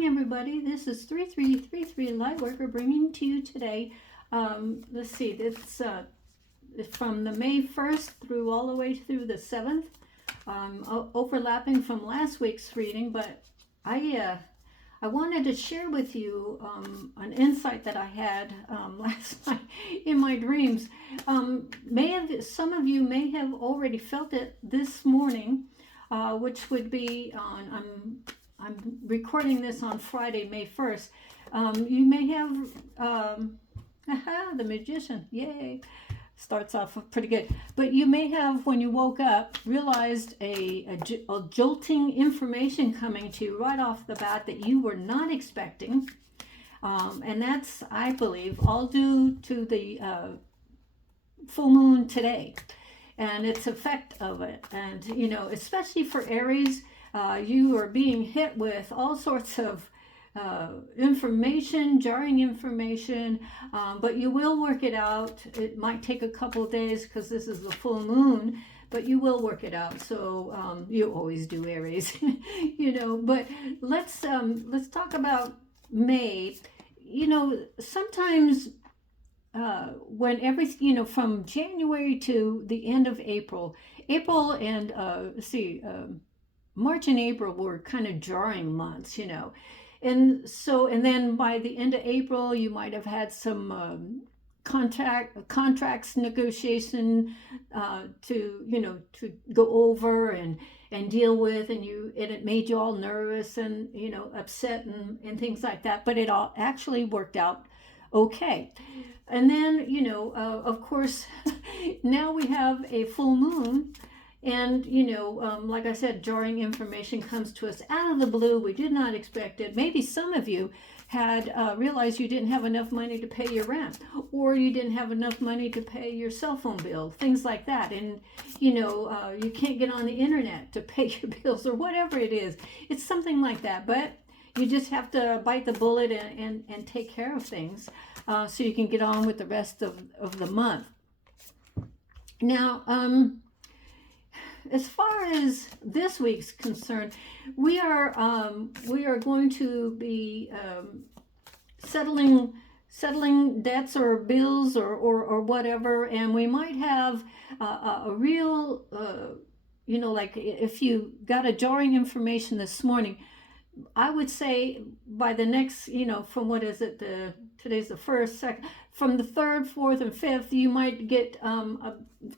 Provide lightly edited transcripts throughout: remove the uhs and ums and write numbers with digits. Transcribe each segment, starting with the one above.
morning, everybody. This is 3333 Lightworker bringing to you today. Let's see, it's from the May 1st through all the way through the 7th, overlapping from last week's reading, but I wanted to share with you an insight that I had last night in my dreams. Some of you may have already felt it this morning, which would be on. I'm recording this on Friday, May 1st. You may have, the magician, yay, starts off pretty good. But you may have, when you woke up, realized a jolting information coming to you right off the bat that you were not expecting. And that's, I believe, all due to the full moon today and its effect of it. And, you know, especially for Aries, you are being hit with all sorts of information, jarring information, but you will work it out. It might take a couple of days because this is the full moon, but you will work it out. So you always do, Aries, you know. But let's talk about May. You know, sometimes when everything, you know, from January to the end of April and March and April were kind of jarring months, you know. And so, and then by the end of April, you might have had some contracts negotiation to go over and deal with, and it made you all nervous and, you know, upset and things like that. But it all actually worked out okay. And then, you know, of course, now we have a full moon. And, you know, like I said, jarring information comes to us out of the blue. We did not expect it. Maybe some of you had realized you didn't have enough money to pay your rent, or you didn't have enough money to pay your cell phone bill, things like that. And, you know, you can't get on the internet to pay your bills or whatever it is. It's something like that. But you just have to bite the bullet and take care of things so you can get on with the rest of the month. Now, as far as this week's concerned, we are going to be settling debts or bills or whatever, and we might have a real you know, like if you got a jarring information this morning, I would say by the next, you know, from what is it, today's the 1st, 2nd, from the 3rd, 4th, and 5th, you might get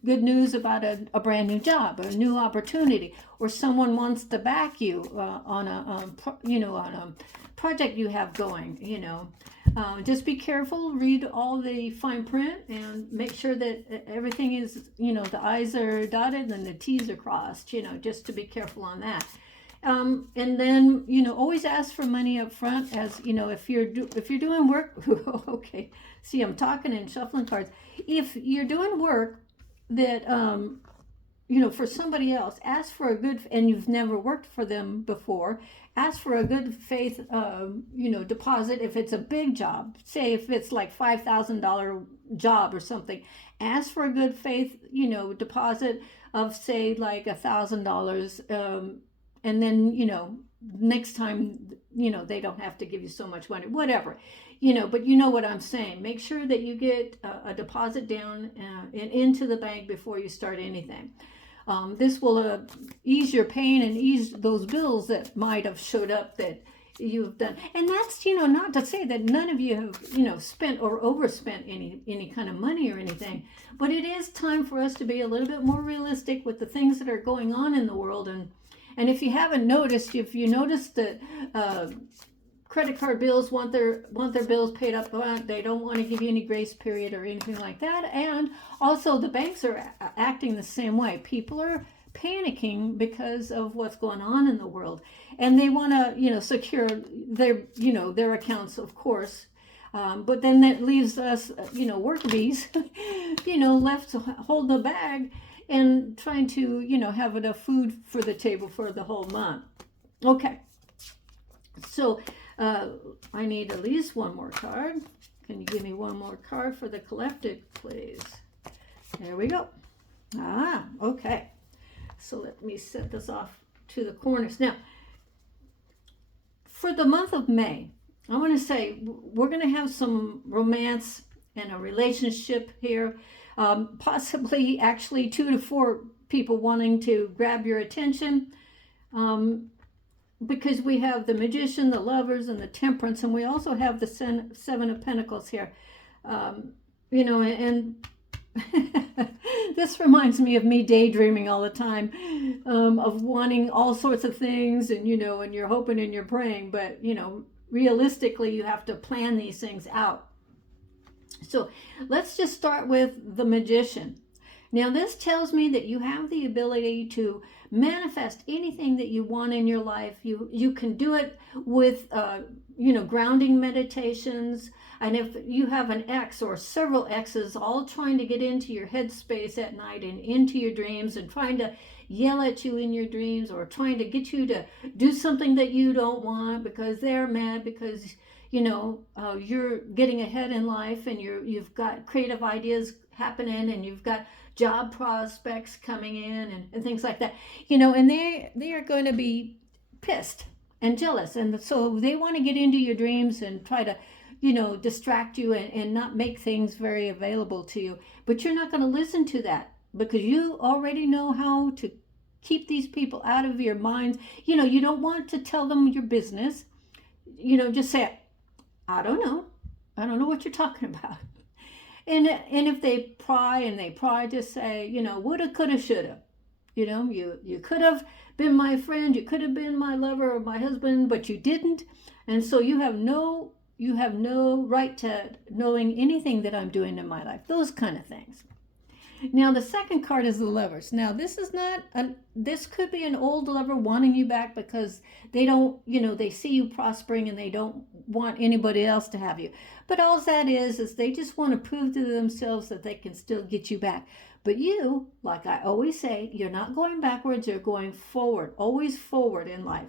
good news about a brand new job, a new opportunity, or someone wants to back you on a project you have going, you know. Just be careful, read all the fine print, and make sure that everything is, you know, the I's are dotted and the T's are crossed, you know, just to be careful on that. And then, you know, always ask for money up front, as, you know, if you're doing work, okay, see, I'm talking and shuffling cards. If you're doing work that, you know, for somebody else, ask for a good, and you've never worked for them before, ask for a good faith, you know, deposit. If it's a big job, say if it's like $5,000 job or something, ask for a good faith, you know, deposit of, say, like $1,000, and then, you know, next time, you know, they don't have to give you so much money, whatever, you know, but you know what I'm saying. Make sure that you get a deposit down and into the bank before you start anything. This will ease your pain and ease those bills that might have showed up that you've done. And that's, you know, not to say that none of you have, you know, spent or overspent any kind of money or anything, but it is time for us to be a little bit more realistic with the things that are going on in the world. And if you haven't noticed, if you noticed that credit card bills want their bills paid up front, they don't want to give you any grace period or anything like that. And also the banks are acting the same way. People are panicking because of what's going on in the world, and they want to, you know, secure their, you know, their accounts, of course. But then that leaves us, you know, work bees, you know, left to hold the bag and trying to, you know, have enough food for the table for the whole month. Okay, so I need at least one more card. Can you give me one more card for the collective, please? There we go. Okay. So let me set this off to the corners. Now, for for the month of May, I want to say we're going to have some romance and a relationship here. Possibly actually 2 to 4 people wanting to grab your attention. Um, because we have the Magician, the Lovers, and the Temperance, and we also have the Seven of Pentacles here. You know, and this reminds me of me daydreaming all the time, of wanting all sorts of things, and you know, and you're hoping and you're praying, but you know, realistically, you have to plan these things out. So let's just start with the Magician. Now, this tells me that you have the ability to manifest anything that you want in your life. You can do it with, you know, grounding meditations. And if you have an ex or several exes all trying to get into your headspace at night and into your dreams and trying to yell at you in your dreams or trying to get you to do something that you don't want because they're mad because, you know, you're getting ahead in life and you've got creative ideas happening and you've got job prospects coming in and things like that, you know, and they are going to be pissed and jealous, and so they want to get into your dreams and try to, you know, distract you and not make things very available to you. But you're not going to listen to that because you already know how to keep these people out of your mind. You know, you don't want to tell them your business. You know, just say, I don't know what you're talking about. And if they pry, just say, you know, woulda, coulda, shoulda. You know, you could have been my friend, you could have been my lover or my husband, but you didn't. And so you have no right to knowing anything that I'm doing in my life. Those kind of things. Now, the second card is the Lovers. Now, this could be an old lover wanting you back because they don't, you know, they see you prospering and they don't want anybody else to have you. But all that is they just want to prove to themselves that they can still get you back. But you, like I always say, you're not going backwards, you're going forward, always forward in life.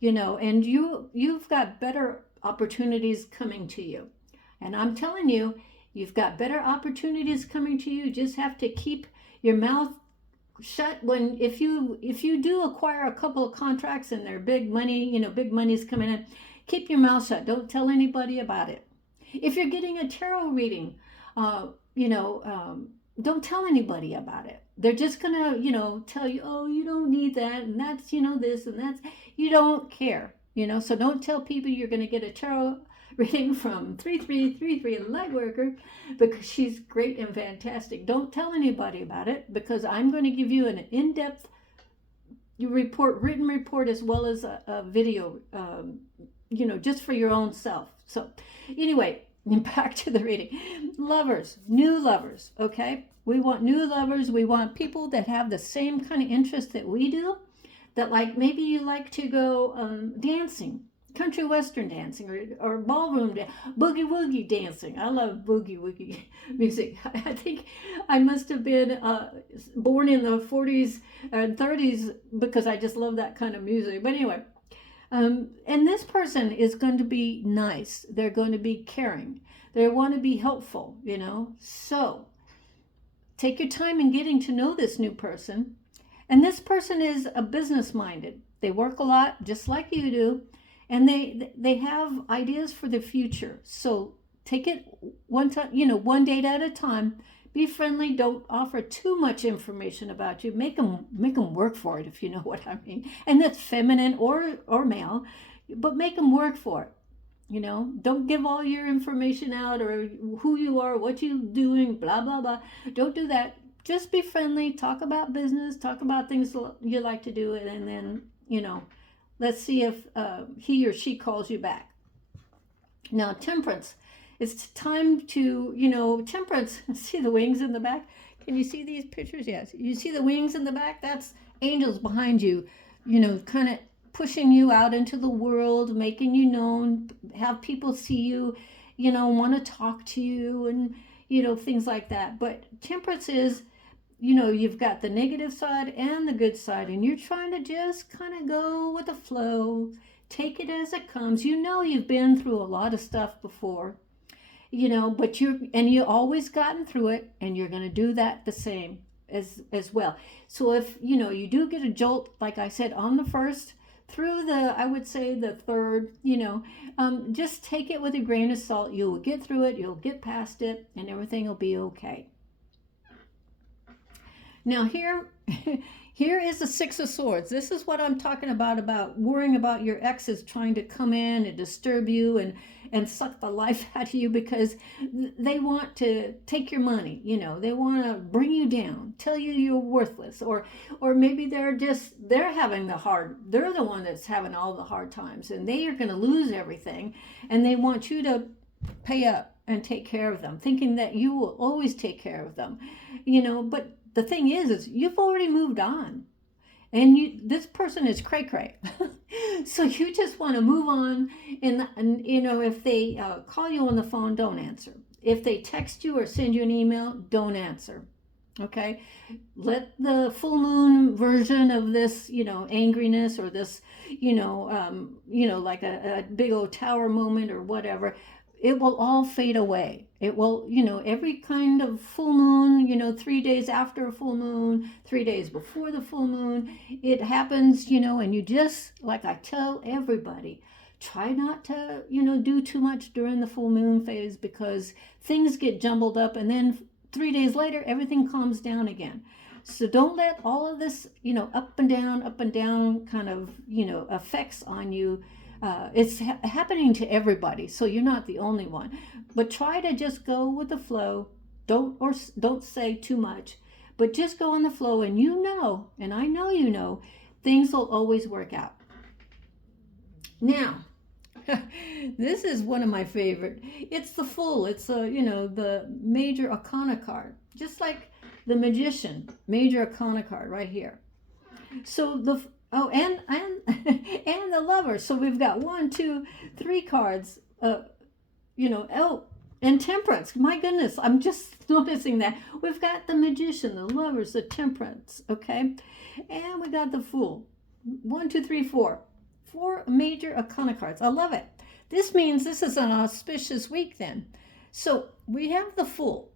You know, and you've got better opportunities coming to you. And I'm telling you, you've got better opportunities coming to you. You just have to keep your mouth shut if you do acquire a couple of contracts and they're big money, you know, big money's coming in, keep your mouth shut. Don't tell anybody about it. If you're getting a tarot reading, don't tell anybody about it. They're just gonna, you know, tell you, oh, you don't need that, and that's, you know, this and that's. You don't care, you know. So don't tell people you're gonna get a tarot reading from 3333 Lightworker because she's great and fantastic. Don't tell anybody about it because I'm going to give you an in-depth written report as well as a video, you know, just for your own self. So anyway, back to the reading. Lovers, new lovers, okay? We want new lovers. We want people that have the same kind of interest that we do, that like maybe you like to go dancing, country western dancing or ballroom boogie woogie dancing. I love boogie woogie music. I think I must have been born in the 40s and 30s because I just love that kind of music. But anyway, and this person is going to be nice. They're going to be caring. They want to be helpful, you know. So take your time in getting to know this new person. And this person is a business minded. They work a lot just like you do. And they have ideas for the future. So take it one time, you know, one date at a time. Be friendly. Don't offer too much information about you. Make them work for it, if you know what I mean. And that's feminine or male, but make them work for it. You know, don't give all your information out or who you are, what you're doing, blah, blah, blah. Don't do that. Just be friendly. Talk about business. Talk about things you like to do. And then, you know, let's see if he or she calls you back. Now, Temperance. It's time to, you know, Temperance. See the wings in the back? Can you see these pictures? Yes. You see the wings in the back? That's angels behind you, you know, kind of pushing you out into the world, making you known, have people see you, you know, want to talk to you and, you know, things like that. But Temperance is, you know, you've got the negative side and the good side, and you're trying to just kind of go with the flow, take it as it comes. You know, you've been through a lot of stuff before, you know, but you always gotten through it, and you're going to do that the same as well. So if, you know, you do get a jolt, like I said, on the 1st, through the, I would say the third, just take it with a grain of salt. You'll get through it, you'll get past it, and everything will be okay. Now here, here is the Six of Swords. This is what I'm talking about worrying about your exes trying to come in and disturb you and suck the life out of you because they want to take your money. They want to bring you down, tell you you're worthless, or maybe they're having they're the one that's having all the hard times, and they are going to lose everything, and they want you to pay up and take care of them, thinking that you will always take care of them. But the thing is you've already moved on, and this person is cray cray. So you just want to move on, and if they call you on the phone, don't answer. If they text you or send you an email, don't answer. Okay, let the full moon version of this angriness, or this like a big old tower moment or whatever, it will all fade away. It will, every kind of full moon, 3 days after a full moon, 3 days before the full moon, it happens, and you just, like I tell everybody, try not to, do too much during the full moon phase, because things get jumbled up, and then 3 days later, everything calms down again. So don't let all of this, up and down kind of, effects on you. It's happening to everybody, so you're not the only one. But try to just go with the flow. Don't say too much, but just go on the flow, and and I know things will always work out. Now, this is one of my favorite. It's the Fool. It's the Major Arcana card, just like the Magician, Major Arcana card right here. So and and the Lover. So we've got 1, 2, 3 cards. And Temperance. My goodness, I'm just noticing that we've got the Magician, the Lovers, the Temperance. Okay, and we got the Fool. 1, 2, 3, 4. 4 Major Arcana cards. I love it. This means this is an auspicious week then. So we have the Fool,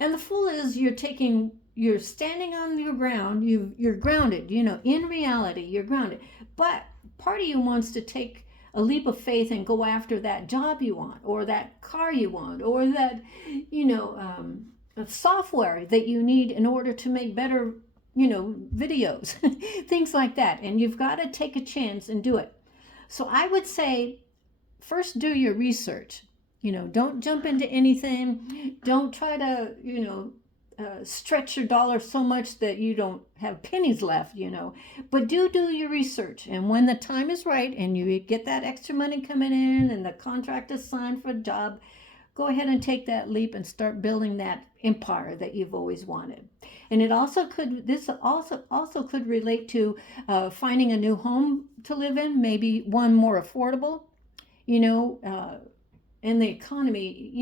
and the Fool is you're standing on your ground, you're grounded, in reality, you're grounded. But part of you wants to take a leap of faith and go after that job you want, or that car you want, or that, software that you need in order to make better, videos, things like that. And you've got to take a chance and do it. So I would say, first do your research. Don't jump into anything. Don't try to, stretch your dollar so much that you don't have pennies left, but do your research. And when the time is right and you get that extra money coming in and the contract is signed for a job, go ahead and take that leap and start building that empire that you've always wanted. And this also could relate to finding a new home to live in, maybe one more affordable, and the economy,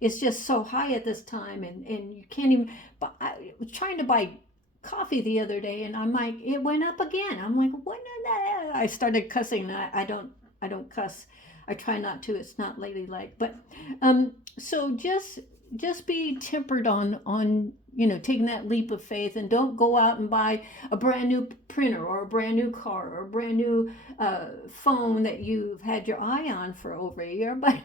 it's just so high at this time, and you can't even. But I was trying to buy coffee the other day, and I'm like, it went up again. I'm like, what? I started cussing. I don't cuss. I try not to. It's not ladylike. But so just be tempered on taking that leap of faith, and don't go out and buy a brand new printer or a brand new car or a brand new phone that you've had your eye on for over a year. But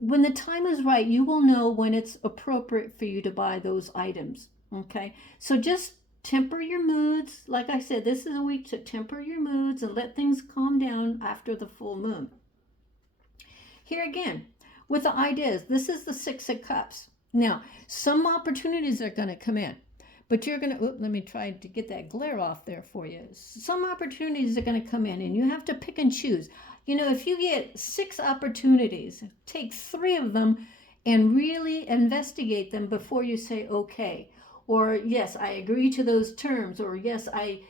when the time is right, you will know when it's appropriate for you to buy those items. Okay, so just temper your moods. Like I said, this is a week to temper your moods and let things calm down after the full moon. Here again, with the ideas, this is the 6 of Cups. Now, some opportunities are going to come in, but you're going to, let me try to get that glare off there for you. Some opportunities are going to come in, and you have to pick and choose. If you get 6 opportunities, take 3 of them and really investigate them before you say, okay, or yes, I agree to those terms, or yes, I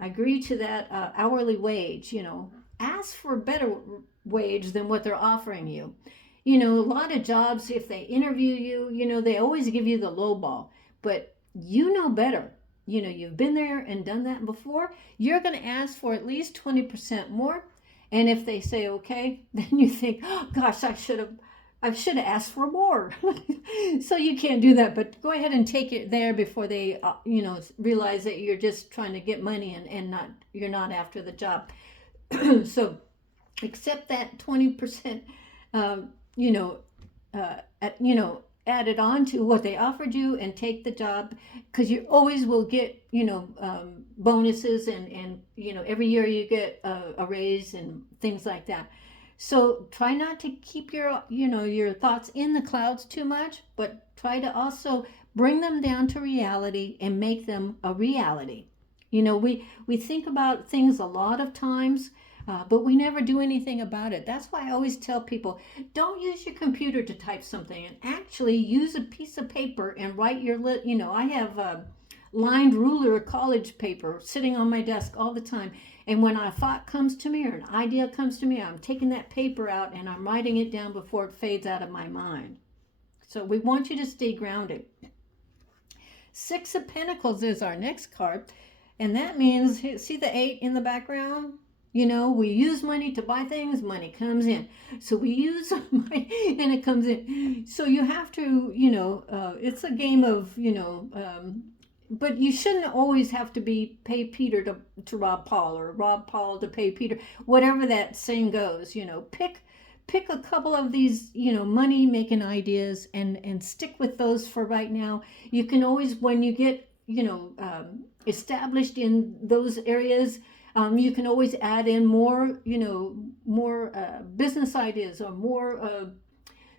agree to that hourly wage. Ask for a better wage than what they're offering you. A lot of jobs, if they interview you, they always give you the low ball, but better. You've been there and done that before. You're going to ask for at least 20% more. And if they say okay, then you think, oh gosh, I should have I should have asked for more. So you can't do that, but go ahead and take it there before they, realize that you're just trying to get money and not, you're not after the job. So accept that 20%, you know, added on to what they offered you and take the job, because you always will get, bonuses, and every year you get a raise and things like that. So try not to keep your thoughts in the clouds too much, but try to also bring them down to reality and make them a reality. We think about things a lot of times, but we never do anything about it. That's why I always tell people, don't use your computer to type something, and actually use a piece of paper and write I have a lined ruler college paper sitting on my desk all the time. And when a thought comes to me or an idea comes to me, I'm taking that paper out and I'm writing it down before it fades out of my mind. So we want you to stay grounded. Six of Pentacles is our next card. And that means, see the 8 in the background? We use money to buy things, money comes in. So we use money and it comes in. So you have to, it's a game of, but you shouldn't always have to pay Peter to rob Paul, or rob Paul to pay Peter, whatever that saying goes. Pick a couple of these, money making ideas, and stick with those for right now. You can always, when you get, established in those areas, you can always add in more, more business ideas, or more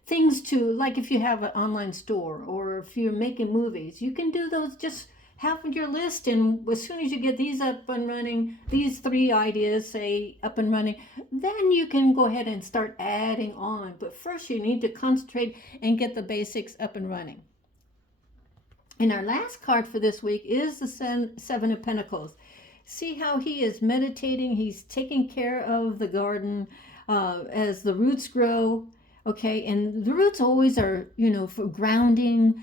things to, like if you have an online store, or if you're making movies, you can do those. Just have your list, and as soon as you get these up and running, these 3 ideas, say, up and running, then you can go ahead and start adding on. But first you need to concentrate and get the basics up and running. And our last card for this week is the Seven of Pentacles. See how he is meditating. He's taking care of the garden as the roots grow. Okay, and the roots always are, for grounding,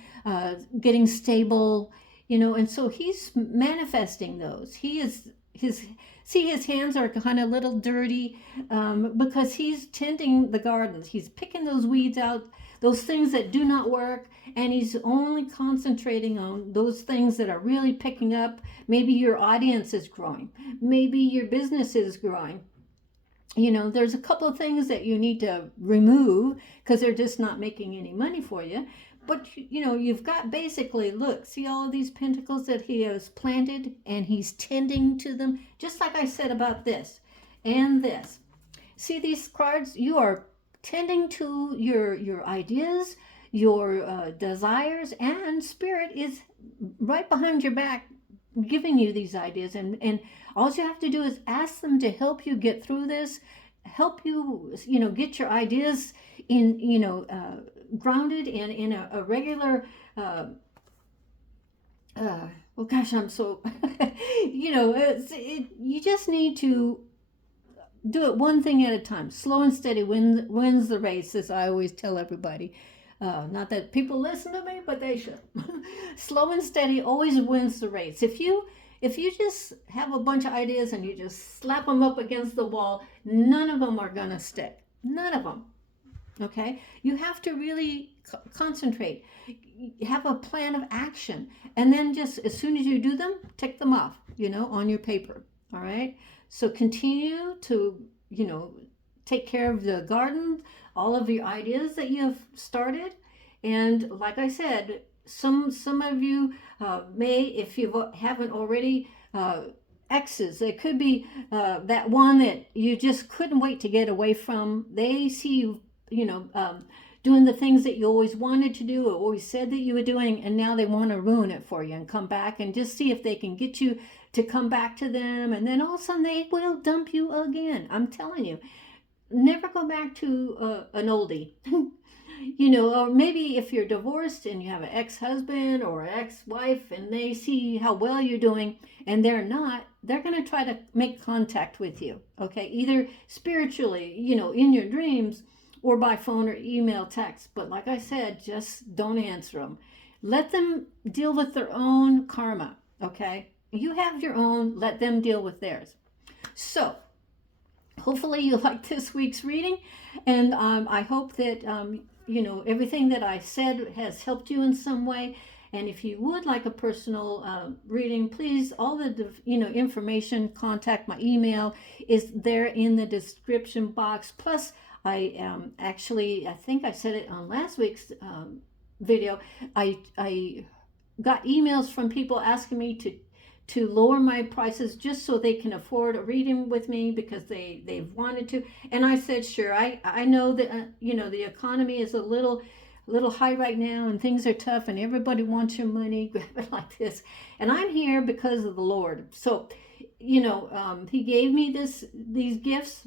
getting stable, and so he's manifesting those. His hands are kind of a little dirty, because he's tending the gardens. He's picking those weeds out, those things that do not work, and he's only concentrating on those things that are really picking up. Maybe your audience is growing. Maybe your business is growing. There's a couple of things that you need to remove because they're just not making any money for you. But, you've got basically, look, see all of these pentacles that he has planted, and he's tending to them, just like I said about this and this. See these cards? You are tending to your ideas, your desires, and Spirit is right behind your back giving you these ideas. And all you have to do is ask them to help you get through this, help you, get your ideas in, grounded and in a regular, well, gosh, I'm so, you just need to do it one thing at a time. Slow and steady wins the race, as I always tell everybody. Not that people listen to me, but they should. Slow and steady always wins the race. If you just have a bunch of ideas and you just slap them up against the wall, none of them are going to stick. None of them. Okay? You have to really concentrate. Have a plan of action. And then just as soon as you do them, tick them off, on your paper. All right? So continue to, take care of the garden, all of your ideas that you have started. And like I said, some of you may, if you haven't already, exes. It could be that one that you just couldn't wait to get away from. They see you, doing the things that you always wanted to do or always said that you were doing, and now they want to ruin it for you and come back and just see if they can get you to come back to them. And then all of a sudden they will dump you again. I'm telling you, never go back to an oldie. Or maybe if you're divorced and you have an ex-husband or an ex-wife and they see how well you're doing and they're not, they're going to try to make contact with you, okay? Either spiritually, in your dreams, or by phone or email, text. But like I said, just don't answer them. Let them deal with their own karma, okay? You have your own, let them deal with theirs. So, hopefully you like this week's reading, and I hope that everything that I said has helped you in some way. And if you would like a personal reading, please, all the information, contact my email is there in the description box. Plus, I think I said it on last week's video. I got emails from people asking me to lower my prices just so they can afford a reading with me because they've wanted to. And I said, sure. I know that the economy is a little high right now and things are tough and everybody wants your money. Grab it like this. And I'm here because of the Lord. So he gave me these gifts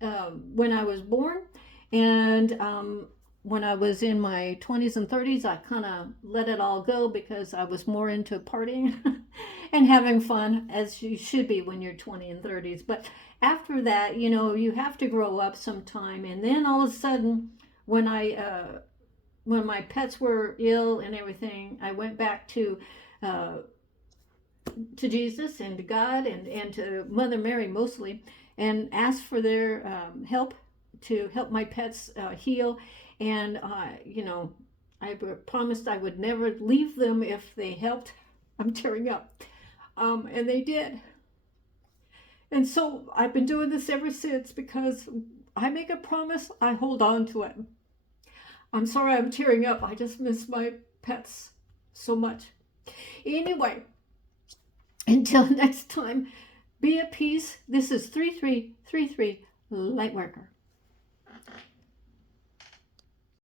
when I was born, and when I was in my 20s and 30s, I kind of let it all go because I was more into partying and having fun, as you should be when you're 20 and 30s. But after that, you have to grow up sometime. And then all of a sudden, when when my pets were ill and everything, I went back to Jesus and to God and to Mother Mary mostly, and asked for their help to help my pets heal. And, I promised I would never leave them if they helped. I'm tearing up. And they did. And so I've been doing this ever since because I make a promise, I hold on to it. I'm sorry I'm tearing up. I just miss my pets so much. Anyway, until next time, be at peace. This is 3333 Lightworker.